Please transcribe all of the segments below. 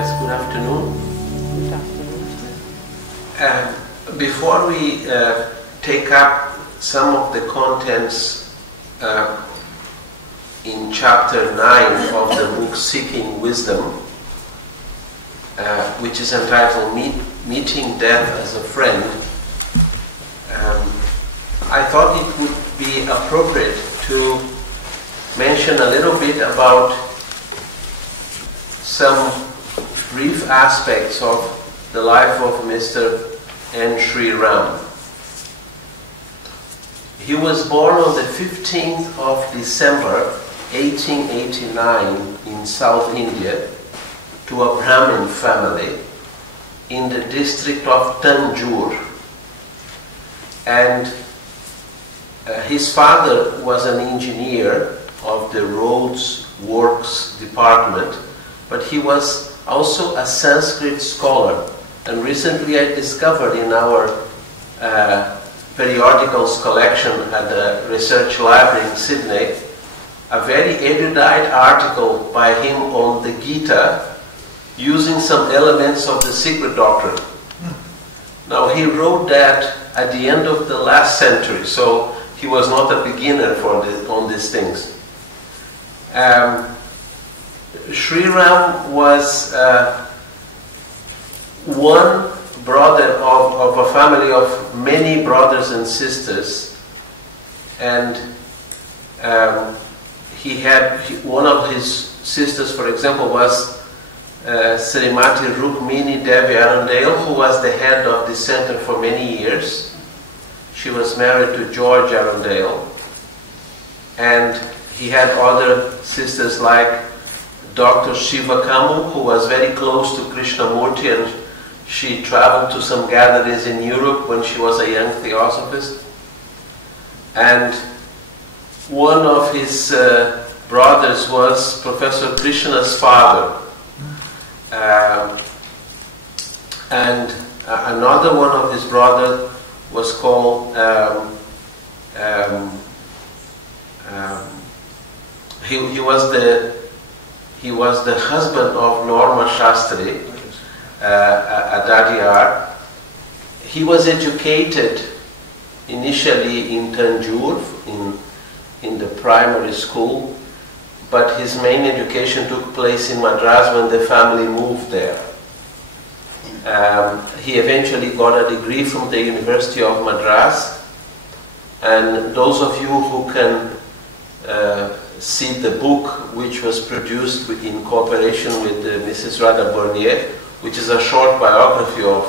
Yes, good afternoon. Good afternoon. Before we take up some of the contents in chapter 9 of the book Seeking Wisdom, which is entitled Meeting Death as a Friend, I thought it would be appropriate to mention a little bit about some brief aspects of the life of Mr. N. Sri Ram. He was born on the 15th of December 1889 in South India to a Brahmin family in the district of Tanjore. And his father was an engineer of the roads works department, but he was also a Sanskrit scholar. And recently I discovered in our periodicals collection at the research library in Sydney a very erudite article by him on the Gita using some elements of the secret doctrine. Now he wrote that at the end of the last century, so he was not a beginner on these things. Sri Ram was one brother of a family of many brothers and sisters, and one of his sisters, for example, was Srimati Rukmini Devi Arundale, who was the head of the center for many years. She was married to George Arundale, and he had other sisters like Dr. Shiva Kamu, who was very close to Krishnamurti, and she traveled to some gatherings in Europe when she was a young theosophist. And one of his brothers was Professor Krishna's father. And another one of his brothers was called, he was the husband of Norma Shastri, a Dadiyar. He was educated initially in Tanjore, in the primary school, but his main education took place in Madras when the family moved there. He eventually got a degree from the University of Madras, and those of you who can see the book which was produced in cooperation with Mrs. Radha Bernier, which is a short biography of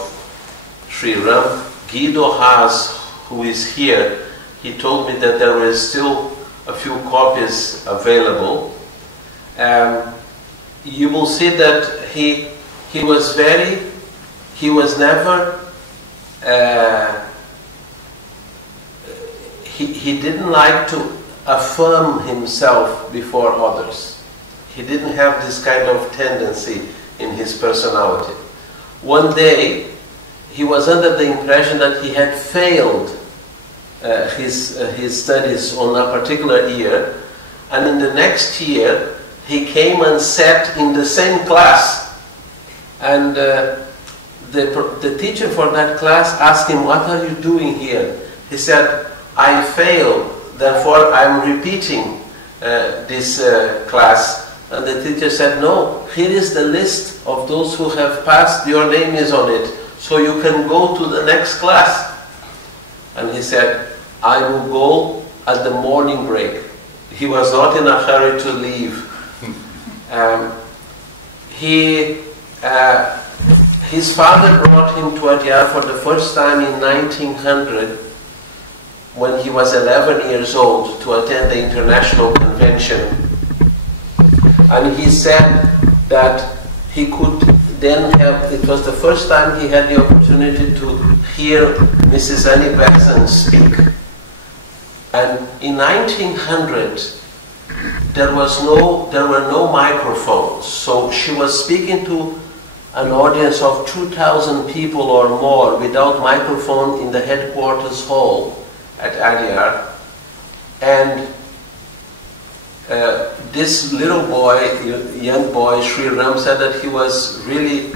Sri Ram. Guido Haas, who is here, he told me that there were still a few copies available. You will see that he didn't like to affirm himself before others. He didn't have this kind of tendency in his personality. One day, he was under the impression that he had failed his studies on a particular year, and in the next year, he came and sat in the same class. And the teacher for that class asked him, "What are you doing here?" He said, "I failed, therefore I'm repeating this class." And the teacher said, "No, here is the list of those who have passed, your name is on it, so you can go to the next class." And he said, "I will go at the morning break." He was not in a hurry to leave. His father brought him to Adyar for the first time in 1900, when he was 11 years old, to attend the international convention. And he said that he could then it was the first time he had the opportunity to hear Mrs. Annie Besant speak. And in 1900, there were no microphones, so she was speaking to an audience of 2,000 people or more without microphone in the headquarters hall at Adyar. And this little boy, young boy, Sri Ram, said that he was really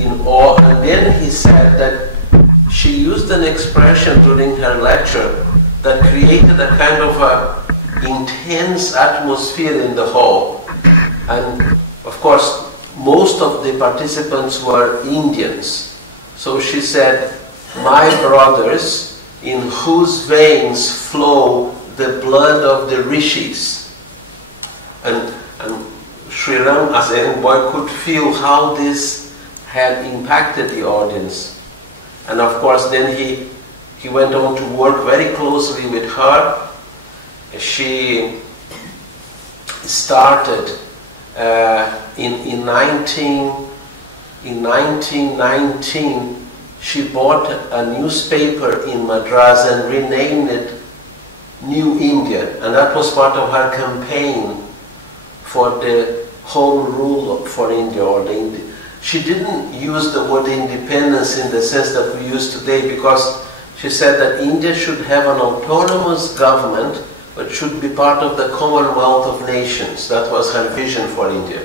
in awe. And then he said that she used an expression during her lecture that created a kind of a intense atmosphere in the hall. And of course, most of the participants were Indians. So she said, "My brothers, in whose veins flow the blood of the rishis." And Sri Ram, as a young boy, could feel how this had impacted the audience. And of course, then he went on to work very closely with her. She started in 1919, she bought a newspaper in Madras and renamed it New India, and that was part of her campaign for the home rule for India, or she didn't use the word independence in the sense that we use today, because she said that India should have an autonomous government but should be part of the Commonwealth of Nations. That was her vision for India.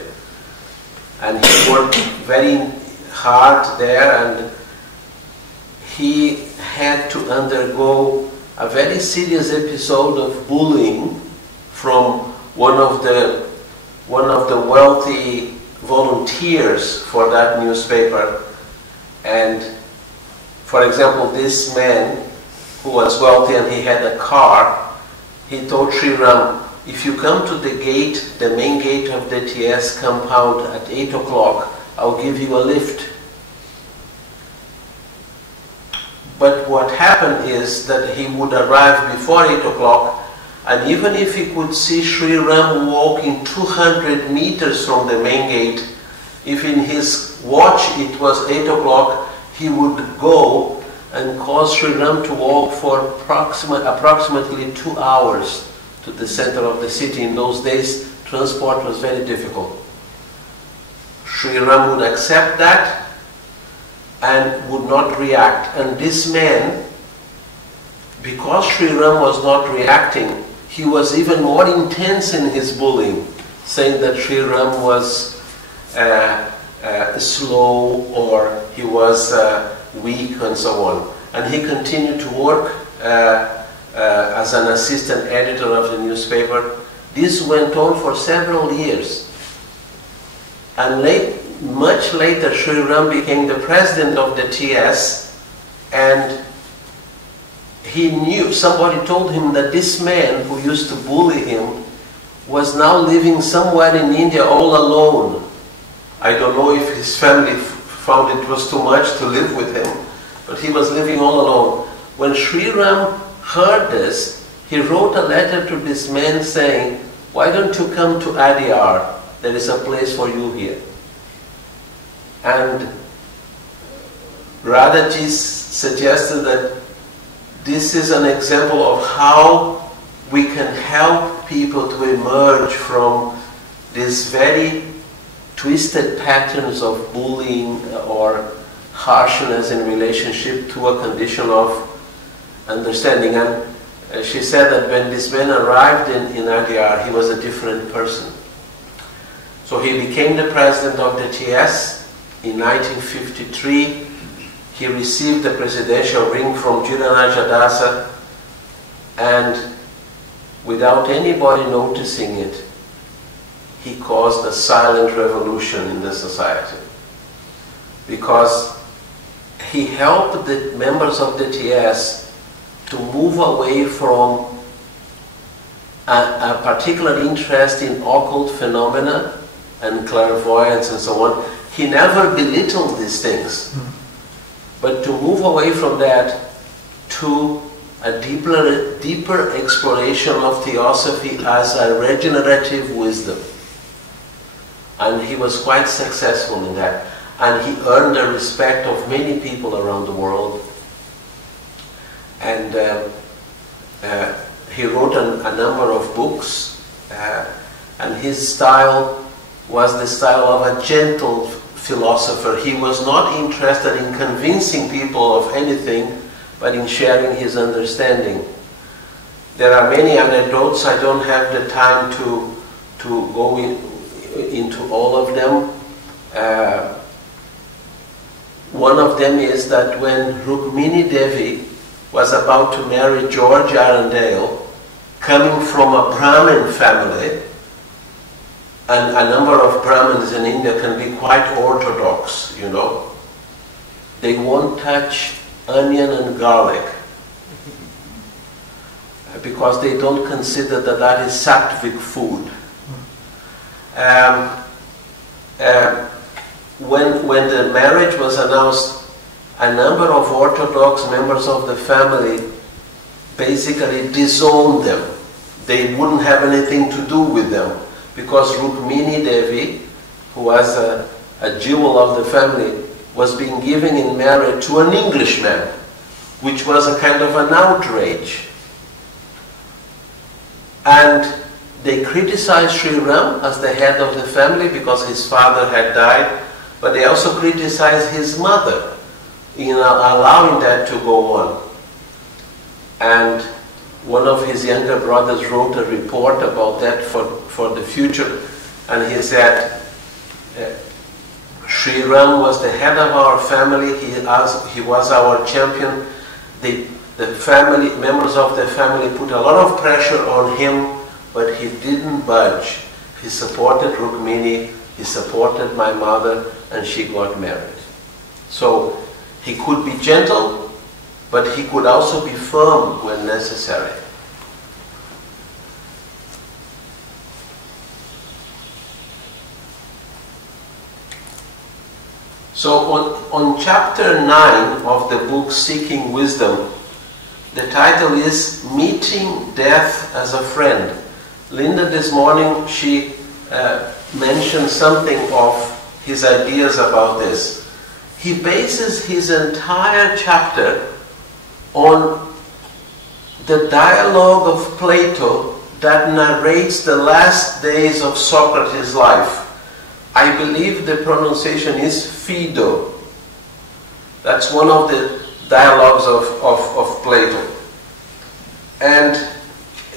And he worked very hard there, and he had to undergo a very serious episode of bullying from one of the wealthy volunteers for that newspaper. And for example, this man who was wealthy and he had a car, he told Sri Ram, "If you come to the gate, the main gate of the TS compound at 8 o'clock, I'll give you a lift." But what happened is that he would arrive before 8 o'clock, and even if he could see Sri Ram walking 200 meters from the main gate, if in his watch it was 8 o'clock, he would go and cause Sri Ram to walk for approximately 2 hours to the center of the city. In those days, transport was very difficult. Sri Ram would accept that and would not react. And this man, because Sri Ram was not reacting, he was even more intense in his bullying, saying that Sri Ram was slow, or he was weak, and so on. And he continued to work as an assistant editor of the newspaper. This went on for several years. And much later, Sri Ram became the president of the TS, and he knew, somebody told him that this man who used to bully him was now living somewhere in India all alone. I don't know if his family found it was too much to live with him, but he was living all alone. When Sri Ram heard this, he wrote a letter to this man saying, "Why don't you come to Adyar? There is a place for you here." And Radhaji suggested that this is an example of how we can help people to emerge from these very twisted patterns of bullying or harshness in relationship to a condition of understanding. And she said that when this man arrived in Adyar, he was a different person. So he became the president of the TS. In 1953, he received the presidential ring from Jiranajadasa, and without anybody noticing it, he caused a silent revolution in the society. Because he helped the members of the TS to move away from a particular interest in occult phenomena and clairvoyance and so on. He never belittled these things, but to move away from that to a deeper exploration of theosophy as a regenerative wisdom. And he was quite successful in that. And he earned the respect of many people around the world. And he wrote a number of books, and his style was the style of a gentle philosopher. He was not interested in convincing people of anything, but in sharing his understanding. There are many anecdotes. I don't have the time to go into all of them. One of them is that when Rukmini Devi was about to marry George Arundale, coming from a Brahmin family, and a number of Brahmins in India can be quite orthodox, you know. They won't touch onion and garlic because they don't consider that that is sattvic food. When the marriage was announced, a number of Orthodox members of the family basically disowned them. They wouldn't have anything to do with them because Rukmini Devi, who was a jewel of the family, was being given in marriage to an Englishman, which was a kind of an outrage. And they criticized Sri Ram as the head of the family because his father had died, but they also criticized his mother in allowing that to go on. And one of his younger brothers wrote a report about that for the future, and he said, Sri Ram was the head of our family, he was our champion. The family, members of the family put a lot of pressure on him, but he didn't budge. He supported Rukmini, he supported my mother, and she got married. So he could be gentle, but he could also be firm when necessary. So on chapter 9 of the book Seeking Wisdom, the title is Meeting Death as a Friend. Linda this morning, she mentioned something of his ideas about this. He bases his entire chapter on the dialogue of Plato that narrates the last days of Socrates' life. I believe the pronunciation is Phaedo. That's one of the dialogues of Plato. And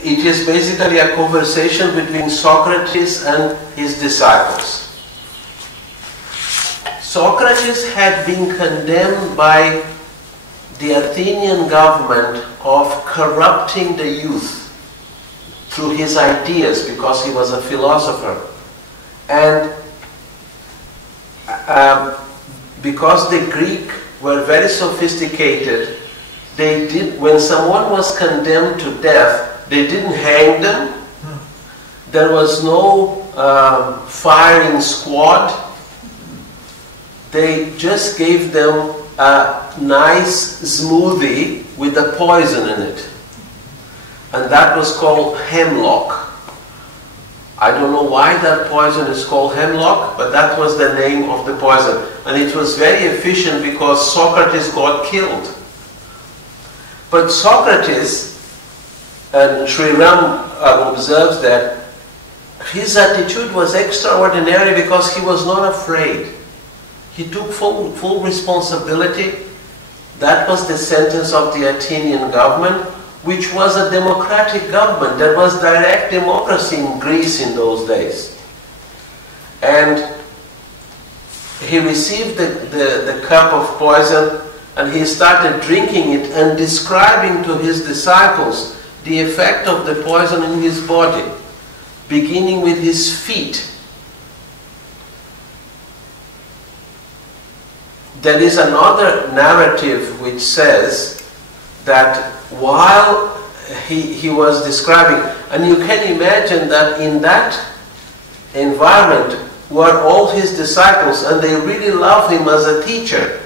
it is basically a conversation between Socrates and his disciples. Socrates had been condemned by the Athenian government of corrupting the youth through his ideas because he was a philosopher. And because the Greek were very sophisticated, they did, when someone was condemned to death, they didn't hang them. There was no firing squad. They just gave them a nice smoothie with a poison in it. And that was called hemlock. I don't know why that poison is called hemlock, but that was the name of the poison. And it was very efficient because Socrates got killed. But Socrates, and Sri Ram observes that his attitude was extraordinary because he was not afraid. He took full responsibility. That was the sentence of the Athenian government, which was a democratic government. There was direct democracy in Greece in those days. And he received the cup of poison, and he started drinking it and describing to his disciples the effect of the poison in his body, beginning with his feet. There is another narrative which says that while he was describing, and you can imagine that in that environment were all his disciples, and they really loved him as a teacher.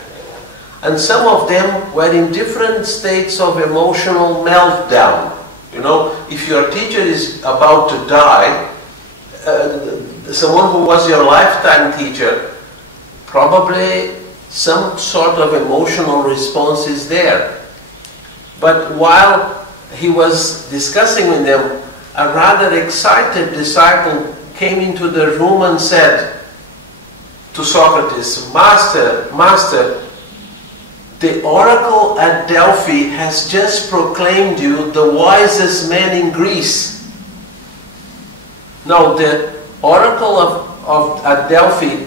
And some of them were in different states of emotional meltdown. You know, if your teacher is about to die, someone who was your lifetime teacher, probably some sort of emotional response is there. But while he was discussing with them, a rather excited disciple came into the room and said to Socrates, Master, the oracle at Delphi has just proclaimed you the wisest man in Greece. Now, the oracle at Delphi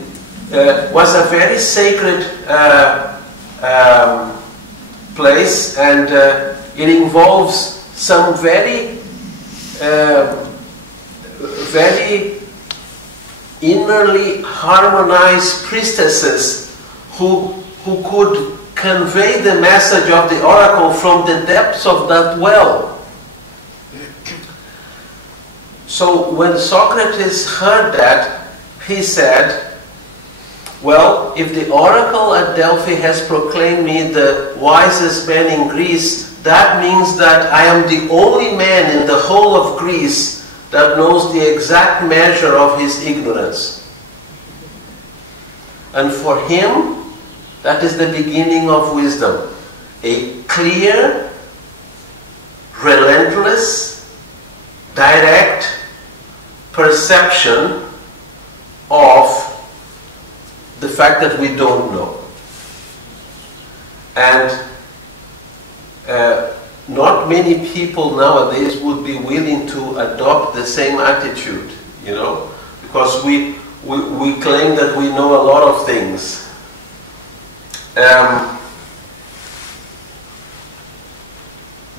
was a very sacred place, and it involves some very innerly harmonized priestesses who could convey the message of the oracle from the depths of that well. So when Socrates heard that, he said, well, if the oracle at Delphi has proclaimed me the wisest man in Greece, that means that I am the only man in the whole of Greece that knows the exact measure of his ignorance. And for him, that is the beginning of wisdom. A clear, relentless, direct perception of the fact that we don't know. And not many people nowadays would be willing to adopt the same attitude, you know, because we claim that we know a lot of things.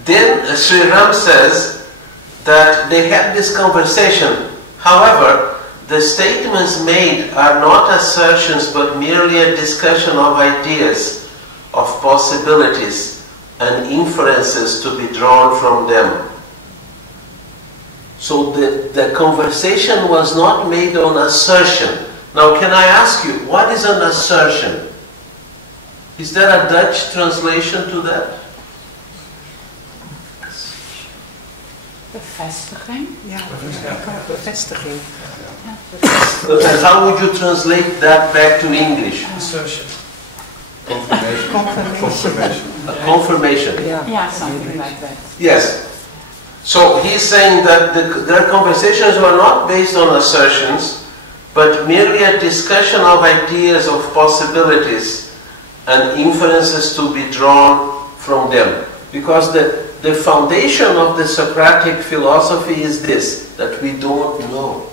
Then Sri Ram says that they had this conversation. However, the statements made are not assertions but merely a discussion of ideas, of possibilities, and inferences to be drawn from them. So the conversation was not made on assertion. Now, can I ask you, what is an assertion? Is there a Dutch translation to that? Bevestiging? Ja, bevestiging. And how would you translate that back to English? Assertion. Confirmation. A confirmation. Yeah, something like that. Yes. So he's saying that their conversations were not based on assertions, but merely a discussion of ideas, of possibilities, and inferences to be drawn from them. Because the foundation of the Socratic philosophy is this, that we don't know.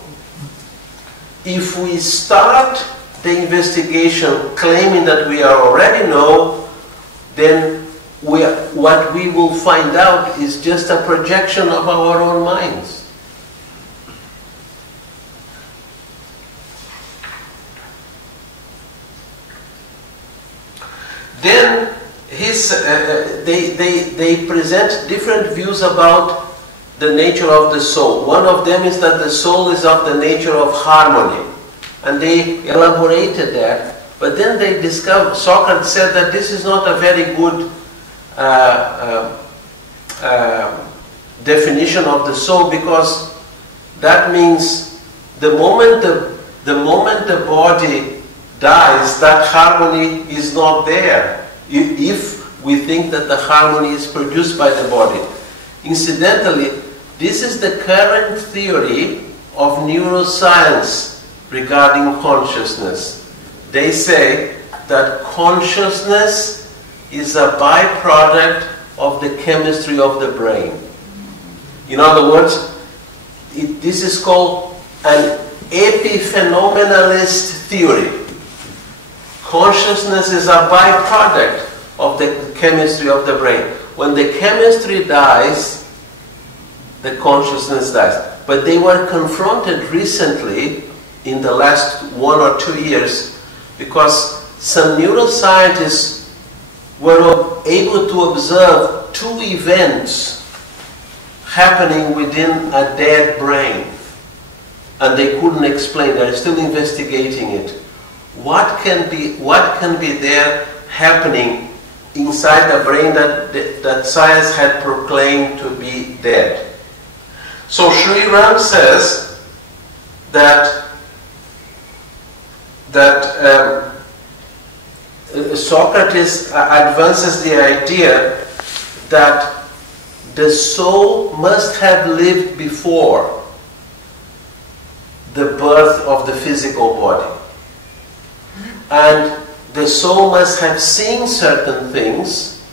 If we start the investigation claiming that we already know, then what we will find out is just a projection of our own minds. Then they present different views about the nature of the soul. One of them is that the soul is of the nature of harmony. And they elaborated that. But then they discovered, Socrates said that this is not a very good definition of the soul, because that means the moment the body dies, that harmony is not there. If we think that the harmony is produced by the body. Incidentally, this is the current theory of neuroscience regarding consciousness. They say that consciousness is a byproduct of the chemistry of the brain. In other words, this is called an epiphenomenalist theory. Consciousness is a byproduct of the chemistry of the brain. When the chemistry dies, the consciousness dies. But they were confronted recently, in the last 1 or 2 years, because some neuroscientists were able to observe 2 events happening within a dead brain. And they couldn't explain. They're still investigating it. What can be there happening inside the brain that science had proclaimed to be dead? So Sri Ram says that Socrates advances the idea that the soul must have lived before the birth of the physical body. And the soul must have seen certain things,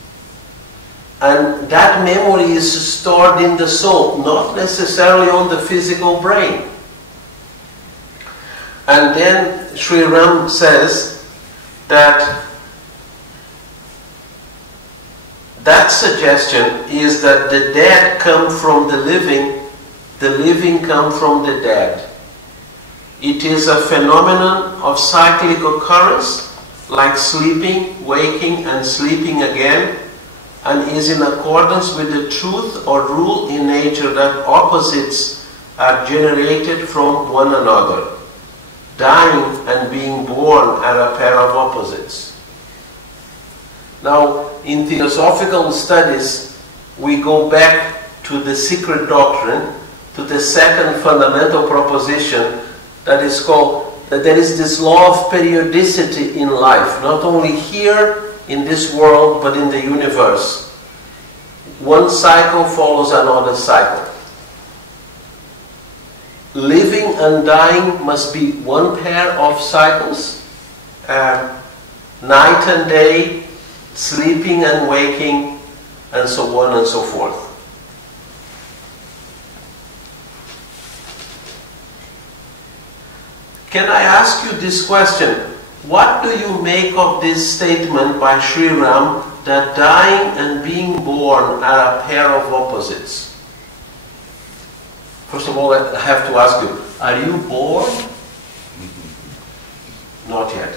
and that memory is stored in the soul, not necessarily on the physical brain. And then Sri Ram says that that suggestion is that the dead come from the living come from the dead. It is a phenomenon of cyclic occurrence, like sleeping, waking, and sleeping again, and is in accordance with the truth or rule in nature that opposites are generated from one another. Dying and being born are a pair of opposites. Now, in theosophical studies, we go back to the secret doctrine, to the second fundamental proposition that is called that there is this law of periodicity in life, not only here in this world, but in the universe. One cycle follows another cycle. Living and dying must be one pair of cycles, night and day, sleeping and waking, and so on and so forth. Can I ask you this question? What do you make of this statement by Sri Ram that dying and being born are a pair of opposites? First of all, I have to ask you, are you born? Not yet.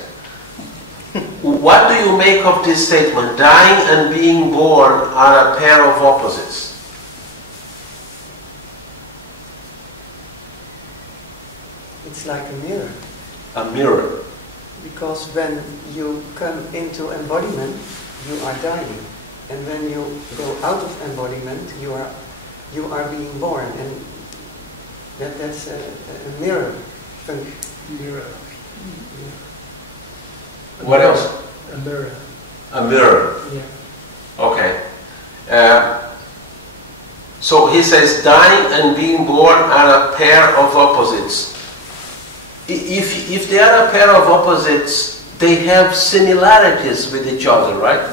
What do you make of this statement? Dying and being born are a pair of opposites. It's like a mirror. A mirror. Because when you come into embodiment, you are dying. And when you go out of embodiment, you are being born. And that's a mirror function. Mirror. Yeah. What else? A mirror. A mirror. Yeah. Okay. So he says dying and being born are a pair of opposites. If they are a pair of opposites, they have similarities with each other, right?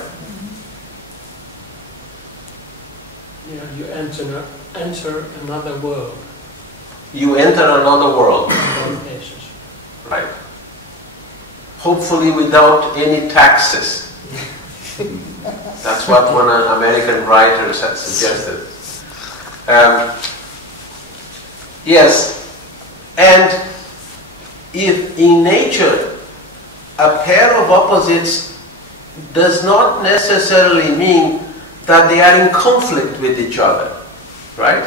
Yeah, you enter another world. You enter another world. In both cases. Right. Hopefully without any taxes. That's what one American writer had suggested. Yes, and if in nature a pair of opposites does not necessarily mean that they are in conflict with each other, right?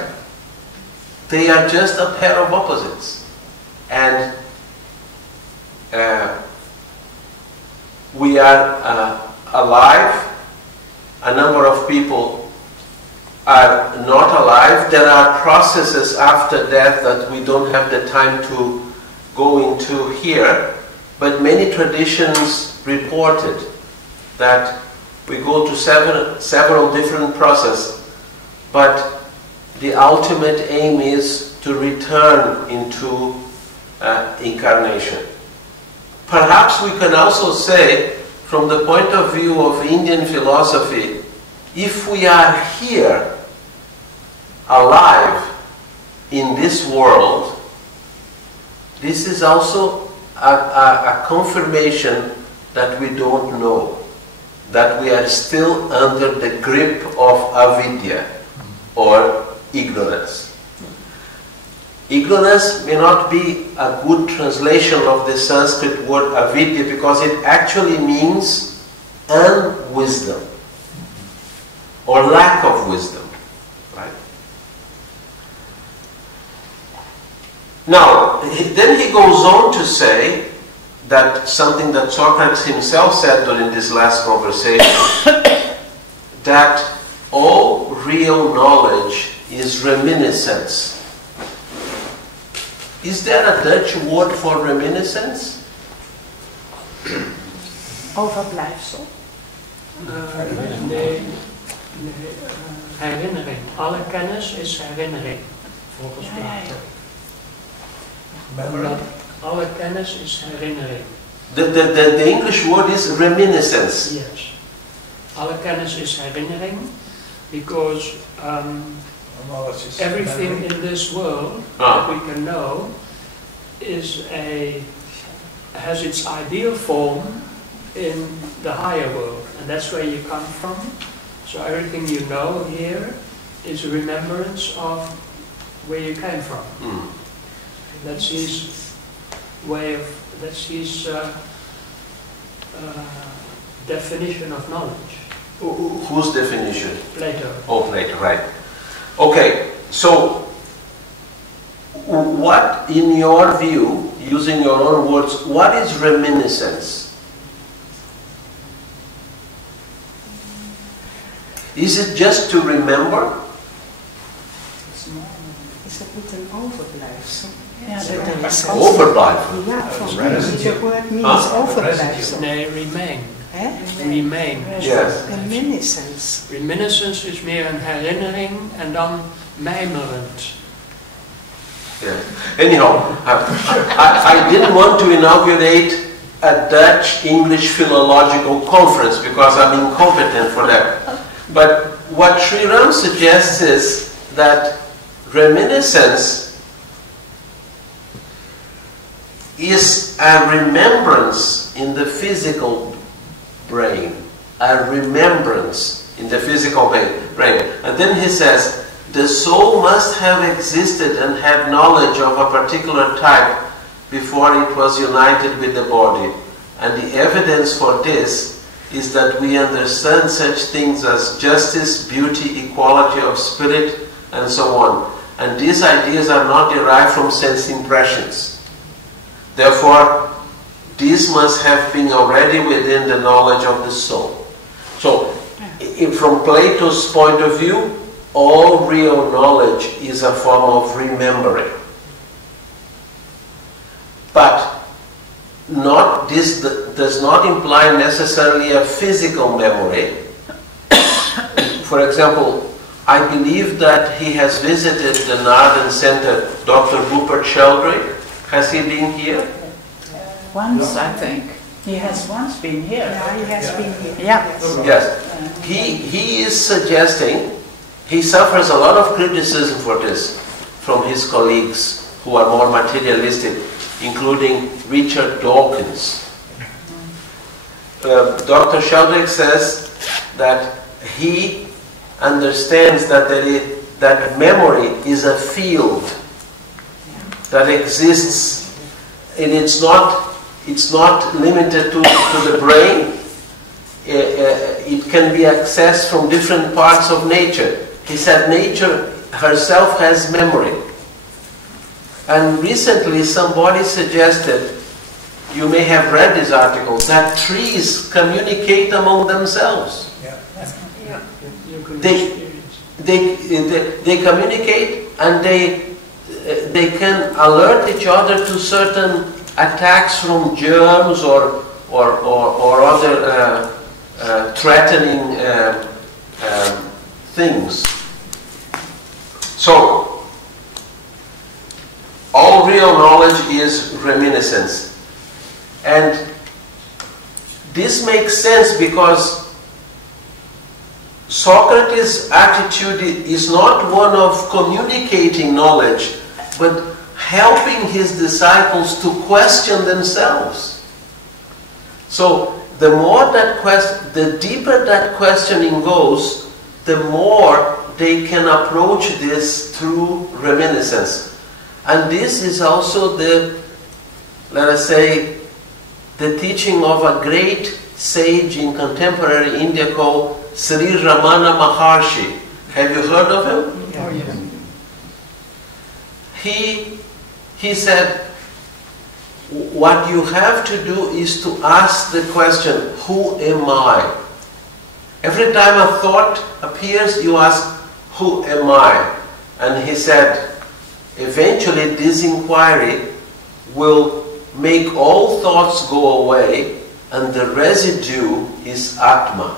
They are just a pair of opposites. And we are alive. A number of people are not alive. There are processes after death that we don't have the time to go into here, but many traditions reported that we go to several different processes, but the ultimate aim is to return into incarnation. Perhaps we can also say, from the point of view of Indian philosophy, if we are here, alive, in this world, this is also a confirmation that we don't know, that we are still under the grip of avidya, or ignorance. Ignorance may not be a good translation of the Sanskrit word avidya, because it actually means unwisdom, or lack of wisdom. Right? Now, then he goes on to say that something that Socrates himself said during this last conversation, that all real knowledge is reminiscence. Is there a Dutch word for reminiscence? Overblijfsel. Nee, herinnering. Alle kennis is herinnering, volgens Plato. Alle kennis is herinnering. The English word is reminiscence. Yes. Alle kennis is herinnering, because everything in this world that we can know has its ideal form in the higher world, and that's where you come from. So everything you know here is a remembrance of where you came from. That's his way of, that's his definition of knowledge. Whose definition? Plato. Oh, Plato, right. Okay, so what, in your view, using your own words, what is reminiscence? Is it just to remember? Is het niet een overblijfsel? Ja, dat is Overblijven? Ja, volgens mij is het woord means overblijfsel. Nee, remain. Hè? Remain. Yes. Reminiscence. Reminiscence is meer een herinnering en dan mijmerend. Yeah. Anyhow, I didn't want to inaugurate a Dutch-English philological conference because I'm incompetent for that. But what Sri Ram suggests is that reminiscence is a remembrance in the physical brain, a remembrance in the physical brain. And then he says, the soul must have existed and had knowledge of a particular type before it was united with the body. And the evidence for this is that we understand such things as justice, beauty, equality of spirit, and so on. And these ideas are not derived from sense impressions. Therefore, these must have been already within the knowledge of the soul. So, from Plato's point of view, all real knowledge is a form of remembering. But this does not imply necessarily a physical memory. For example, I believe that he has visited the Narden Center, Dr. Rupert Sheldrake. Has he been here? Once, I think. He has once been here. Ja, he has been here. Yeah. Yes. He is suggesting, he suffers a lot of criticism for this from his colleagues who are more materialistic, including Richard Dawkins. Dr. Sheldrake says that he understands that that memory is a field that exists, and it's not limited to the brain. It can be accessed from different parts of nature. He said nature herself has memory. And recently somebody suggested, you may have read this article, that trees communicate among themselves. They communicate, and they can alert each other to certain attacks from germs or other threatening things. So, all real knowledge is reminiscence. And this makes sense because Socrates' attitude is not one of communicating knowledge, but helping his disciples to question themselves. So the more the deeper that questioning goes, the more they can approach this through reminiscence. And this is also let us say, the teaching of a great sage in contemporary India called Sri Ramana Maharshi. Have you heard of him? Oh, yeah. He said, what you have to do is to ask the question, who am I? Every time a thought appears, you ask, who am I? And he said, eventually this inquiry will make all thoughts go away, and the residue is Atma,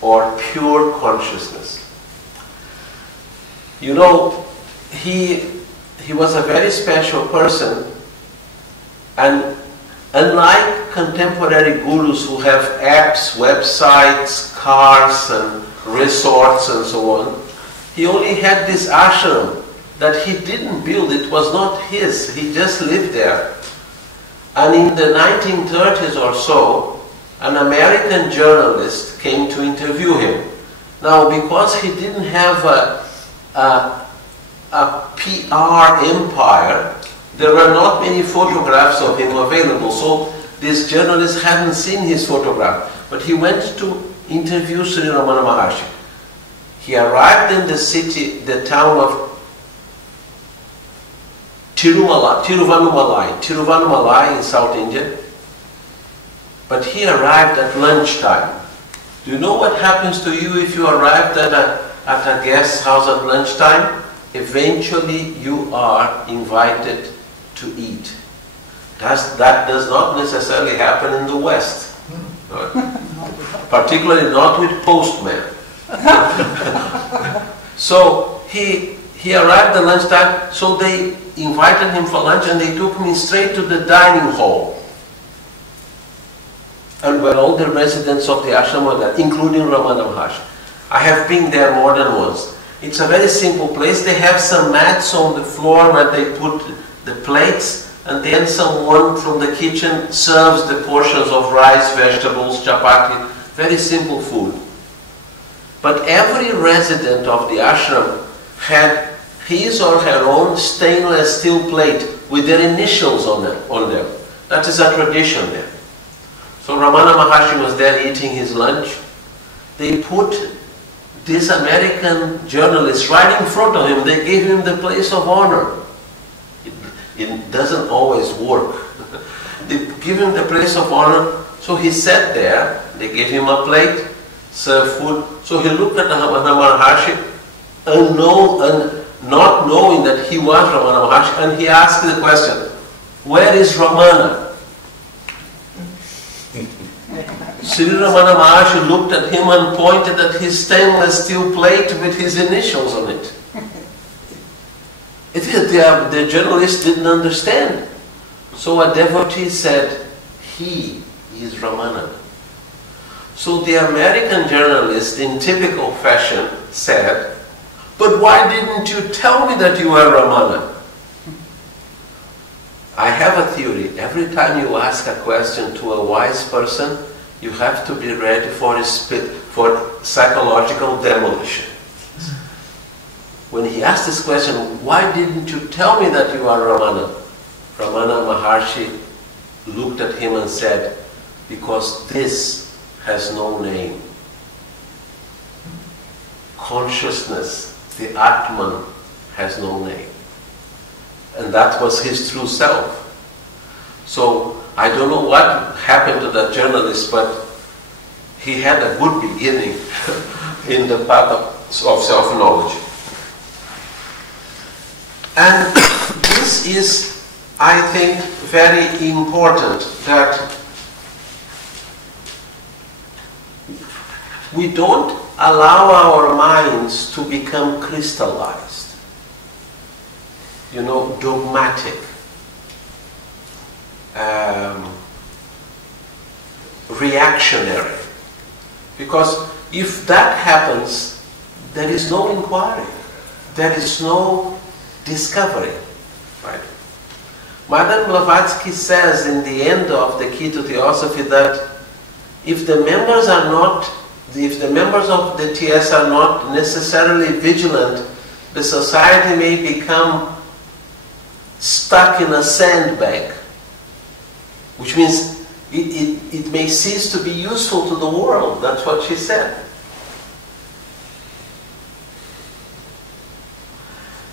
or pure consciousness. You know, he was a very special person, and Unlike contemporary gurus who have apps, websites, cars and resorts and so on, he only had this ashram that he didn't build. It was not his. He just lived there. And in the 1930s or so, an American journalist came to interview him. Now, because he didn't have a PR empire, there were not many photographs of him available. So this journalist hadn't seen his photograph. But he went to interview Sri Ramana Maharshi. He arrived in the city, the town of Tiruvannamalai in South India. But he arrived at lunchtime. Do you know what happens to you if you arrived at a guest house at lunchtime? Eventually you are invited to eat. That does not necessarily happen in the West. Right? Particularly not with postmen. So he arrived at lunchtime, so they invited him for lunch and they took me straight to the dining hall. And where all the residents of the ashram were there, including Ramana Maharshi. I have been there more than once. It's a very simple place. They have some mats on the floor where they put the plates, and then someone from the kitchen serves the portions of rice, vegetables, chapati, very simple food. But every resident of the ashram had his or her own stainless steel plate with their initials on them. That is a tradition there. So Ramana Maharshi was there eating his lunch. They put this American journalist right in front of him. They gave him the place of honor. It doesn't always work. They give him the place of honor. So he sat there. They gave him a plate, served food. So he looked at Ramana Maharshi, not knowing that he was Ramana Maharshi, and he asked the question, "Where is Ramana?" Sri Ramana Maharshi looked at him and pointed at his stainless steel plate with his initials on it. The journalist didn't understand. So a devotee said, "He is Ramana." So the American journalist, in typical fashion, said, "But why didn't you tell me that you were Ramana?" I have a theory. Every time you ask a question to a wise person, you have to be ready for psychological demolition. When he asked this question, "Why didn't you tell me that you are Ramana?" Ramana Maharshi looked at him and said, "Because this has no name. Consciousness, the Atman, has no name." And that was his true self. So I don't know what happened to that journalist, but he had a good beginning in the path of self-knowledge. And this is, I think, very important, that we don't allow our minds to become crystallized, dogmatic, reactionary. Because if that happens, there is no inquiry, there is no discovery, right? Madame Blavatsky says in the end of the Key to Theosophy that if the members of the TS are not necessarily vigilant, the society may become stuck in a sandbag, which means it may cease to be useful to the world. That's what she said.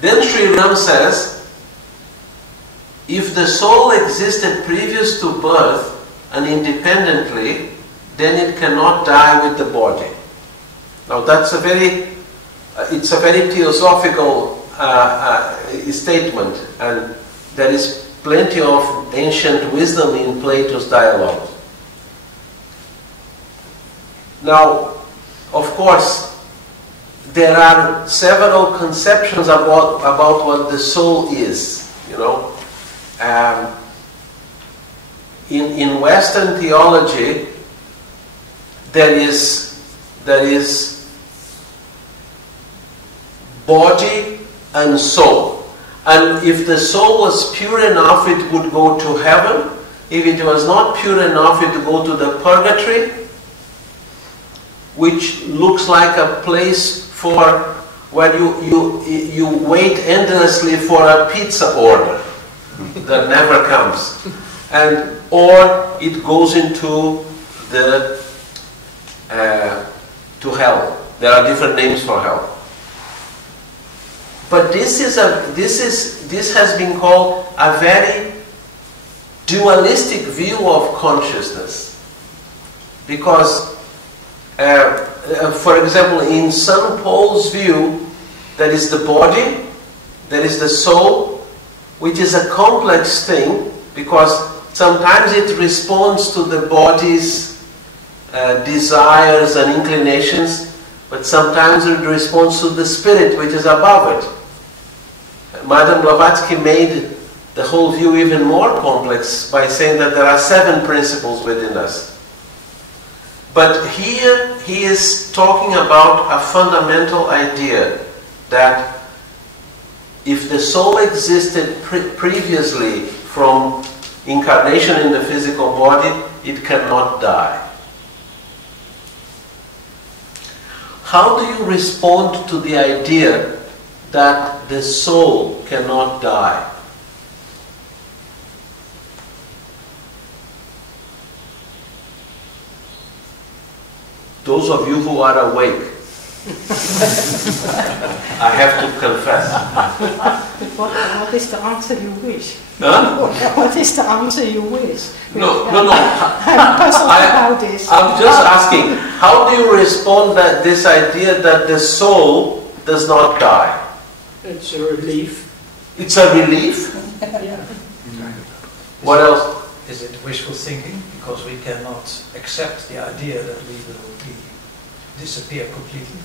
Then Sri Ram says, if the soul existed previous to birth and independently, then it cannot die with the body. Now that's it's a very theosophical statement, and there is plenty of ancient wisdom in Plato's dialogue. Now, of course, there are several conceptions about what the soul is, in Western theology, there is body and soul. And if the soul was pure enough, it would go to heaven. If it was not pure enough, it would go to the purgatory, which looks like a place for where you wait endlessly for a pizza order that never comes, or it goes into the to hell. There are different names for hell. But this has been called a very dualistic view of consciousness, because, for example, in St. Paul's view, there is the body, there is the soul, which is a complex thing, because sometimes it responds to the body's desires and inclinations, but sometimes it responds to the spirit, which is above it. Madame Blavatsky made the whole view even more complex by saying that there are 7 principles within us. But here he is talking about a fundamental idea that if the soul existed previously from incarnation in the physical body, it cannot die. How do you respond to the idea that the soul cannot die? Those of you who are awake, I have to confess. What is the answer you wish? Huh? What is the answer you wish? No. I'm puzzled about this. I'm just asking, how do you respond to this idea that the soul does not die? It's a relief. It's a relief? Yeah. What else? Is it wishful thinking? Because we cannot accept the idea that we will disappear completely.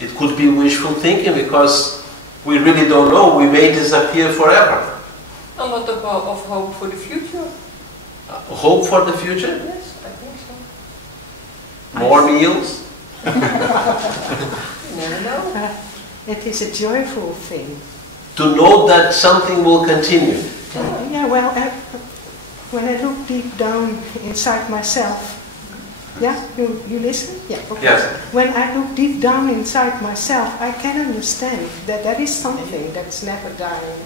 It could be wishful thinking because we really don't know. We may disappear forever. A lot of hope for the future. Hope for the future? Yes, I think so. More meals? You never know. It is a joyful thing. To know that something will continue. Yeah, well, when I look deep down inside myself, yeah, you listen? Yeah, okay. Yes. When I look deep down inside myself, I can understand that there is something that's never dying.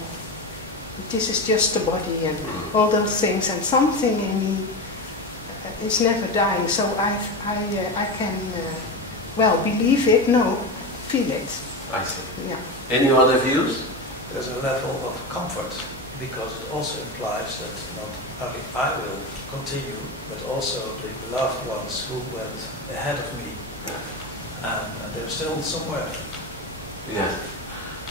This is just the body and all those things, and something in me is never dying. So I can, believe it, feel it. I see. Yeah. Any other views? There's a level of comfort, because it also implies that not only I will continue, but also the beloved ones who went ahead of me, and they're still somewhere. Yeah.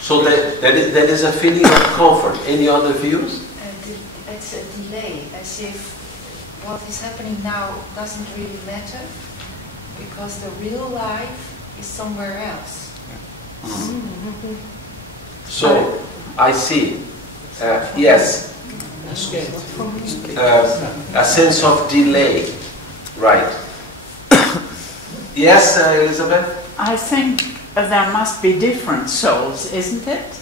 So that is a feeling of comfort. Any other views? It's a delay, as if what is happening now doesn't really matter, because the real life is somewhere else. Mm-hmm. So, I see. Yes. A sense of delay. Right. Yes, Elizabeth? I think there must be different souls, isn't it?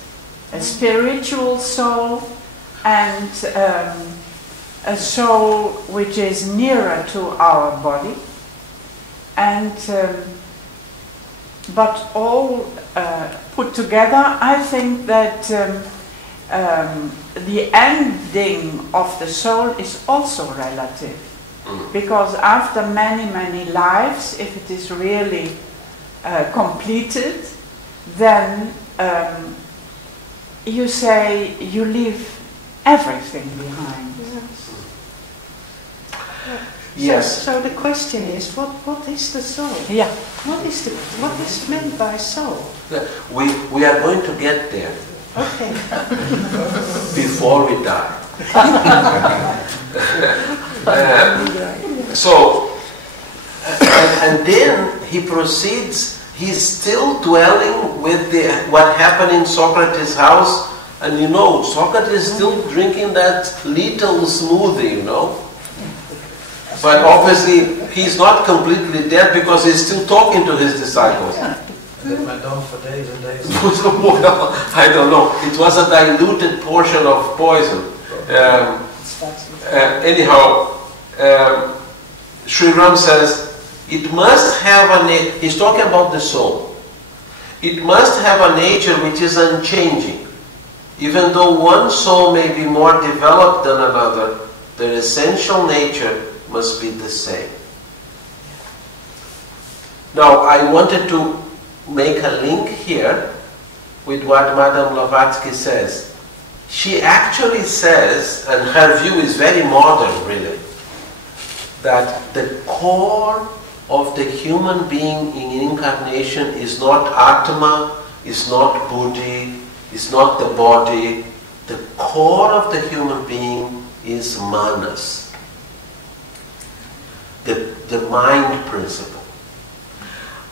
A spiritual soul and a soul which is nearer to our body, and but all put together, I think that the ending of the soul is also relative. Because after many, many lives, if it is really completed, then you say you leave everything behind. Yes. So the question is, what is the soul? Yeah. What is meant by soul? We are going to get there. Okay. Before we die. And then he proceeds. He's still dwelling with what happened in Socrates' house, and Socrates is still drinking that little smoothie, But obviously, he's not completely dead because he's still talking to his disciples. And it went on for days and days. Well, I don't know. It was a diluted portion of poison. Anyhow, Sri Ram says, it must have a he's talking about the soul. It must have a nature which is unchanging. Even though one soul may be more developed than another, their essential nature must be the same. Now, I wanted to make a link here with what Madame Blavatsky says. She actually says, and her view is very modern really, that the core of the human being in incarnation is not Atma, is not Buddhi, is not the body. The core of the human being is Manas, the mind principle.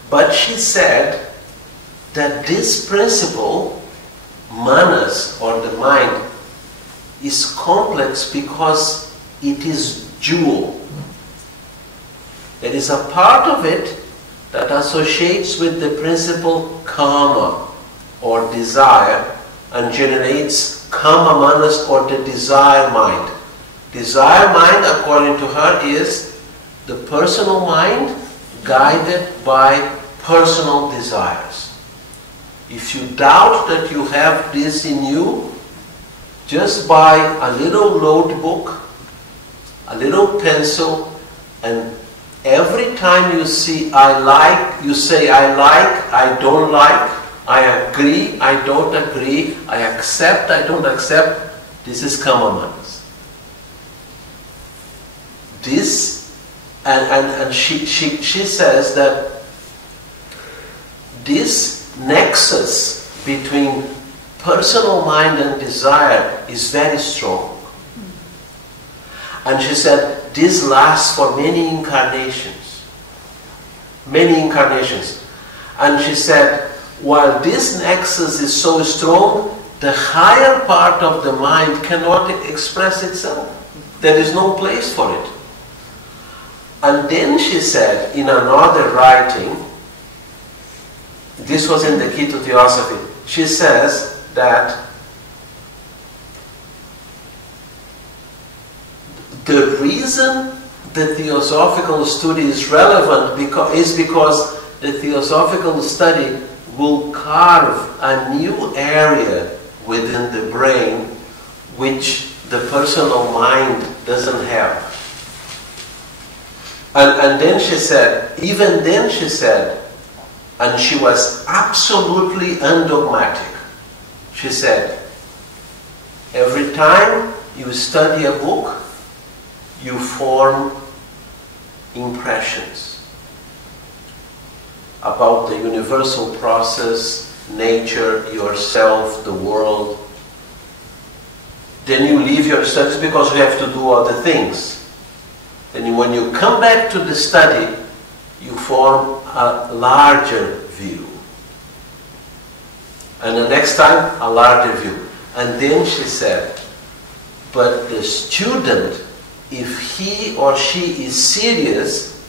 But she said that this principle, Manas, or the mind, is complex because it is dual. There is a part of it that associates with the principle Kama, or desire, and generates Kama Manas, or the desire mind. Desire mind, according to her, is the personal mind guided by personal desires. If you doubt that you have this in you, just buy a little notebook, a little pencil, and every time you see I like, you say I like, I don't like, I agree, I don't agree, I accept, I don't accept. This is Kama Manas. This, and she says that this nexus between personal mind and desire is very strong. And she said this lasts for many incarnations. Many incarnations. And she said, while this nexus is so strong, the higher part of the mind cannot express itself. There is no place for it. And then she said in another writing, this was in the Key to Theosophy, she says that the reason the theosophical study is relevant is because the theosophical study will carve a new area within the brain which the personal mind doesn't have. And then she said, even then she said, and she was absolutely undogmatic. She said, every time you study a book, you form impressions about the universal process, nature, yourself, the world. Then you leave your studies because you have to do other things. Then when you come back to the study, you form a larger view. And the next time, a larger view. And then she said, but the student, if he or she is serious,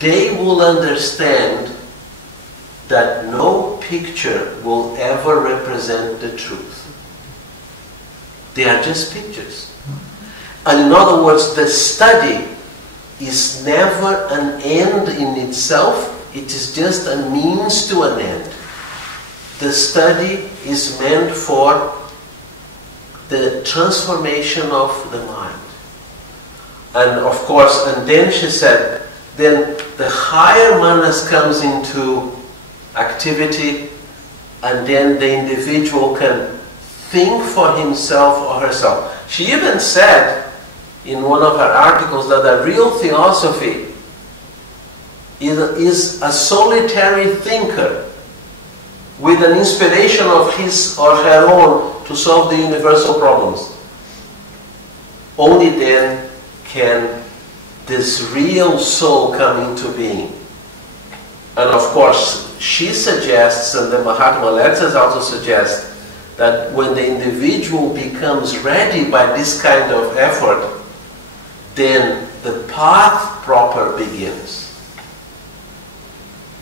they will understand that no picture will ever represent the truth. They are just pictures. And in other words, the study is never an end in itself, it is just a means to an end. The study is meant for the transformation of the mind. And of course, and then she said, then the higher manas comes into activity, and then the individual can think for himself or herself. She even said in one of her articles that a real theosophy is a solitary thinker with an inspiration of his or her own to solve the universal problems. Only then can this real soul come into being. And of course, she suggests, and the Mahatma lectures also suggest, that when the individual becomes ready by this kind of effort, then the path proper begins.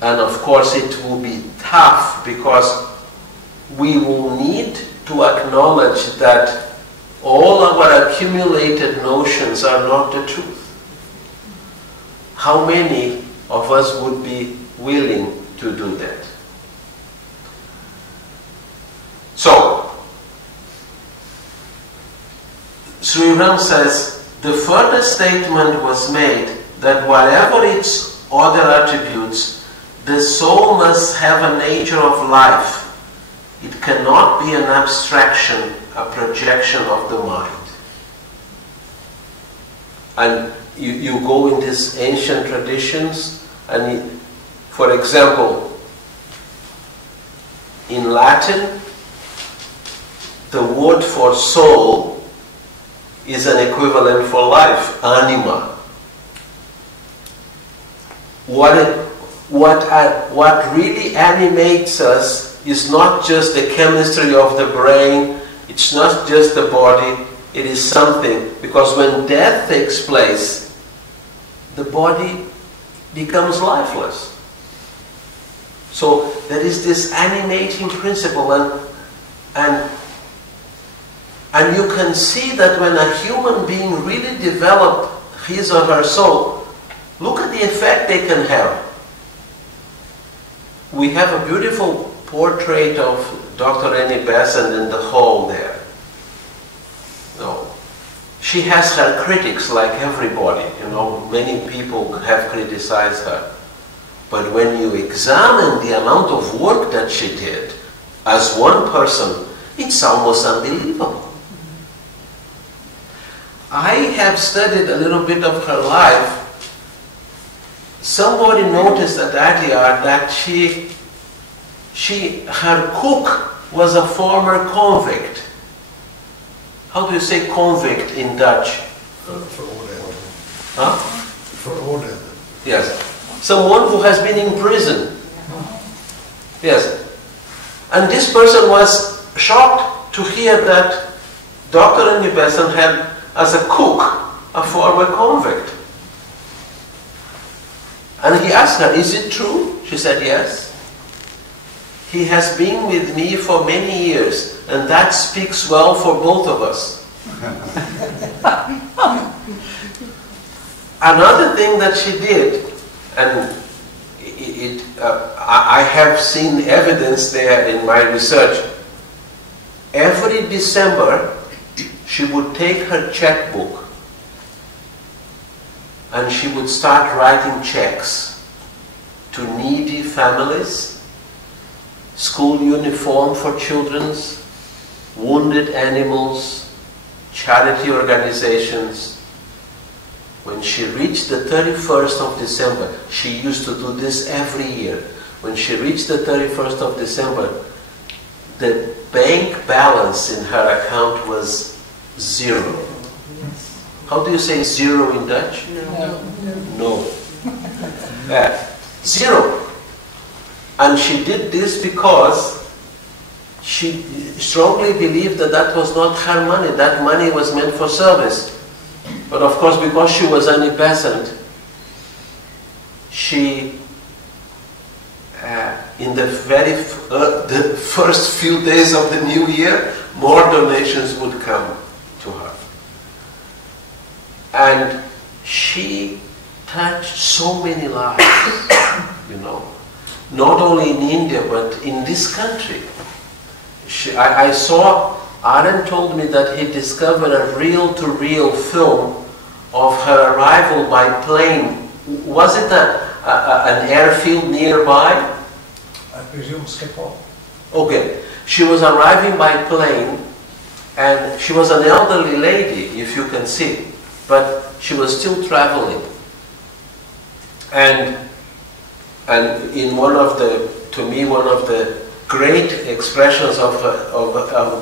And of course it will be tough, because we will need to acknowledge that all our accumulated notions are not the truth. How many of us would be willing to do that? So, Sri Ram says, the further statement was made that whatever its other attributes, the soul must have a nature of life. It cannot be an abstraction, a projection of the mind. And you go in these ancient traditions, and for example, in Latin, the word for soul is an equivalent for life, anima. What really animates us is not just the chemistry of the brain, it's not just the body, it is something. Because when death takes place, the body becomes lifeless. So there is this animating principle, and you can see that when a human being really develops his or her soul, look at the effect they can have. We have a beautiful portrait of Dr. Annie Besant in the hall there. No. She has her critics like everybody, many people have criticized her. But when you examine the amount of work that she did as one person, it's almost unbelievable. I have studied a little bit of her life. Somebody noticed at Adyar that her cook was a former convict. How do you say convict in Dutch? Veroordeeld. Huh? Veroordeeld. Yes. Someone who has been in prison. Yes. And this person was shocked to hear that Dr. Annie Besant had, as a cook, a former convict. And he asked her, is it true? She said, yes. He has been with me for many years, and that speaks well for both of us. Another thing that she did, and I have seen evidence there in my research, every December she would take her checkbook and she would start writing checks to needy families, school uniform for children, wounded animals, charity organizations. When she reached the 31st of December, she used to do this every year. When she reached the 31st of December, the bank balance in her account was zero. How do you say zero in Dutch? No. Zero. And she did this because she strongly believed that that was not her money. That money was meant for service. But of course, because she was Annie Besant, she, in the the first few days of the new year, more donations would come to her. And she touched so many lives, not only in India, but in this country. I saw, Aaron told me that he discovered a reel-to-reel film of her arrival by plane. Was it an airfield nearby? I presume Schiphol. Okay. She was arriving by plane, and she was an elderly lady, if you can see, but she was still traveling. And in one of the great expressions of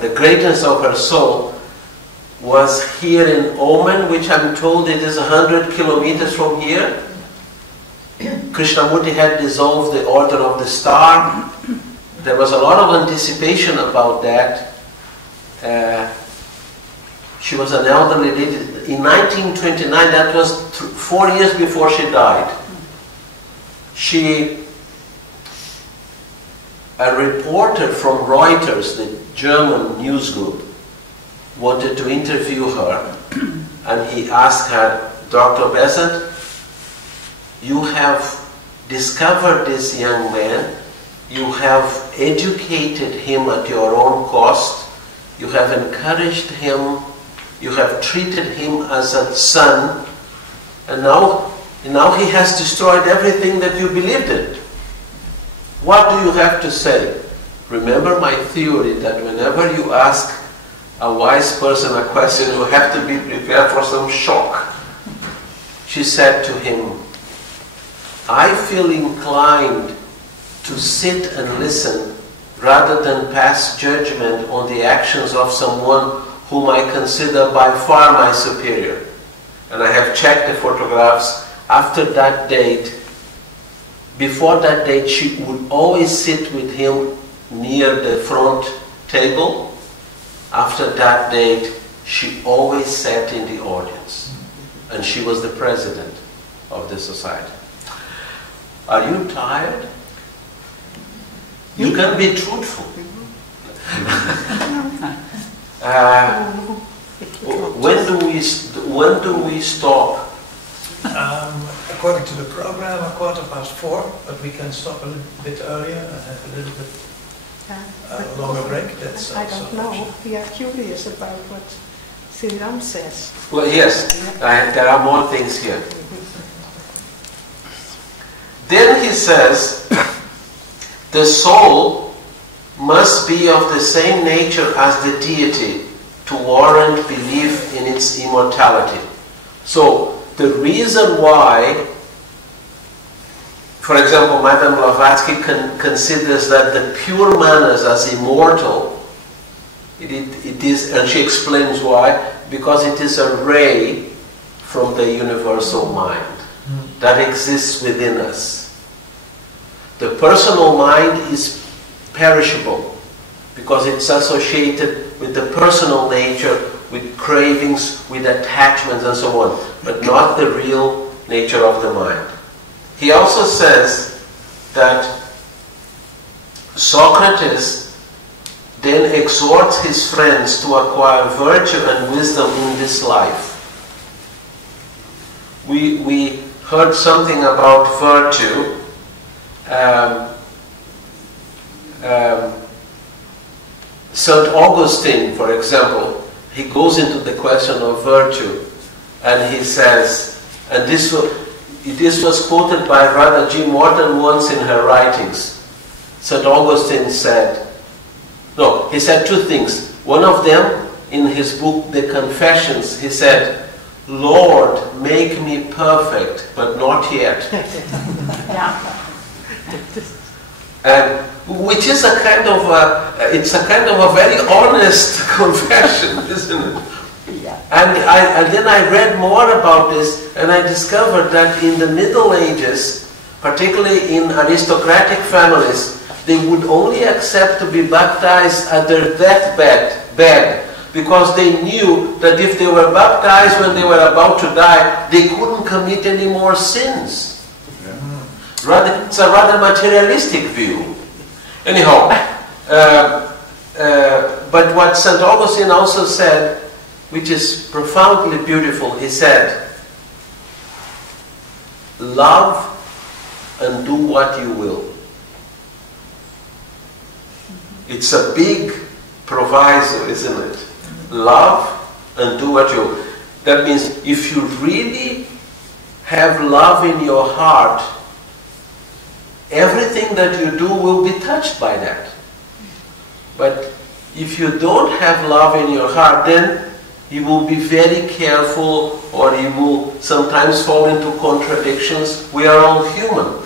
the greatness of her soul was here in Oman, which I'm told it is 100 kilometers from here. Krishnamurti had dissolved the Order of the Star. There was a lot of anticipation about that. She was an elderly lady. In 1929, that was 4 years before she died, a reporter from Reuters, the German news group, wanted to interview her, and he asked her, Dr. Besant, you have discovered this young man, you have educated him at your own cost, you have encouraged him, you have treated him as a son, and now he has destroyed everything that you believed in. What do you have to say? Remember my theory that whenever you ask a wise person a question, you have to be prepared for some shock. She said to him, I feel inclined to sit and listen rather than pass judgment on the actions of someone whom I consider by far my superior. And I have checked the photographs. After that date, before that date, she would always sit with him near the front table. After that date, she always sat in the audience. And she was the president of the society. Are you tired? You can be truthful. When do we stop? According to the program, 4:15, but we can stop a little bit earlier and have a little bit longer break. That's I don't know. We are curious about what Sriram says. Well, yes, there are more things here. Then he says, the soul must be of the same nature as the deity to warrant belief in its immortality. So, the reason why, for example, Madame Blavatsky considers that the pure manas as immortal, it is, and she explains why, because it is a ray from the universal mind that exists within us. The personal mind is perishable because it's associated with the personal nature, with cravings, with attachments and so on, but not the real nature of the mind. He also says that Socrates then exhorts his friends to acquire virtue and wisdom in this life. We heard something about virtue. St. Augustine, for example, he goes into the question of virtue, and he says, and this was quoted by Radha G. Morton once in her writings. St. Augustine said, he said two things. One of them, in his book, The Confessions, he said, Lord, make me perfect, but not yet. And which is a kind of a very honest confession, isn't it? Yeah. And then I read more about this, and I discovered that in the Middle Ages, particularly in aristocratic families, they would only accept to be baptized at their deathbed, because they knew that if they were baptized when they were about to die, they couldn't commit any more sins. It's a rather materialistic view. Anyhow, but what St. Augustine also said, which is profoundly beautiful, he said, love and do what you will. It's a big proviso, isn't it? Love and do what you will. That means if you really have love in your heart, everything that you do will be touched by that. But if you don't have love in your heart, then you will be very careful, or you will sometimes fall into contradictions. We are all human.